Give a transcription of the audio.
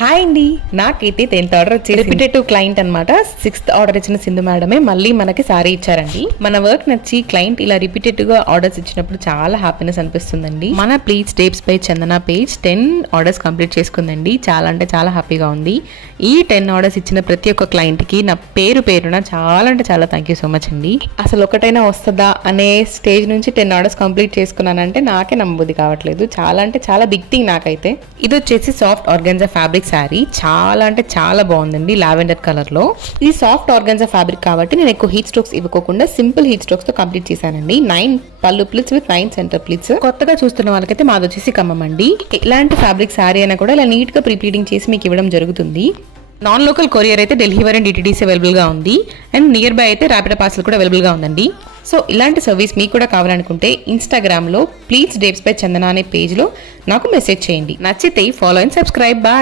Hi అండి, నాకైతే 10th order వచ్చేసి రిపీటెడ్ క్లయింట్ అనమాట. 6th ఆర్డర్ ఇచ్చిన సింధు మేడమే మళ్ళీ మనకి సారీ ఇచ్చారండి. మన వర్క్ నచ్చి క్లయింట్ ఇలా రిపీటెడ్ గా ఆర్డర్స్ ఇచ్చినప్పుడు చాలా హ్యాపీనెస్ అనిపిస్తుందండి. మన ప్లీజ్ స్టేప్స్ పై చందన పేజ్ 10 ఆర్డర్స్ కంప్లీట్ చేసుకుందండి. చాలా అంటే చాలా హ్యాపీగా ఉంది. ఈ 10 ఆర్డర్స్ ఇచ్చిన ప్రతి ఒక్క క్లయింట్ కి నా పేరున చాలా అంటే చాలా థ్యాంక్ యూ సో మచ్ అండి. అసలు ఒకటైనా వస్తుందా అనే స్టేజ్ నుంచి 10 ఆర్డర్స్ కంప్లీట్ చేసుకున్నానంటే నాకే నమ్మబుద్ధి కావట్లేదు. చాలా అంటే చాలా బిగ్ థింగ్ నాకైతే. ఇది వచ్చేసి సాఫ్ట్ ఆర్గాన్జా ఫ్యాబ్రిక్ శారీ. చాలా అంటే చాలా బాగుందండి, లావెండర్ కలర్ లో. ఇది సాఫ్ట్ ఆర్గాన్జా ఫ్యాబ్రిక్ కాబట్టి నేను ఎక్కువ హీట్ స్ట్రోక్స్ ఇవ్వకుండా సింపుల్ హీట్ స్ట్రోక్స్ తో కంప్లీట్ చేశానండి. 9 పళ్ళు ప్లిట్స్ విత్ 9 సెంటర్ ప్లిట్స్. కొత్తగా చూస్తున్న వాళ్ళకైతే మాది వచ్చేసి ఖమ్మం అండి. ఇలాంటి ఫ్యాబ్రిక్ శారీ అయినా కూడా ఇలా నీట్ గా ప్రీప్లీటింగ్ చేసి మీకు ఇవ్వడం జరుగుతుంది. నాన్ లోకల్ కొరియర్ అయితే ఢిల్లీ వరకు డిటిడిసి అవైలబుల్ గా ఉంది. అండ్ నియర్ బై అయితే ర్యాపిడ్ పార్సల్ కూడా అవైలబుల్ గా ఉందండి. సో ఇలాంటి సర్వీస్ మీకు కూడా కావాలనుకుంటే ఇన్స్టాగ్రామ్ లో ప్లీజ్ డేట్స్ పై చందన అనే పేజ్ లో నాకు మెసేజ్ చేయండి. నచ్చితే ఫాలో అండ్ సబ్స్క్రైబ్. బాయ్.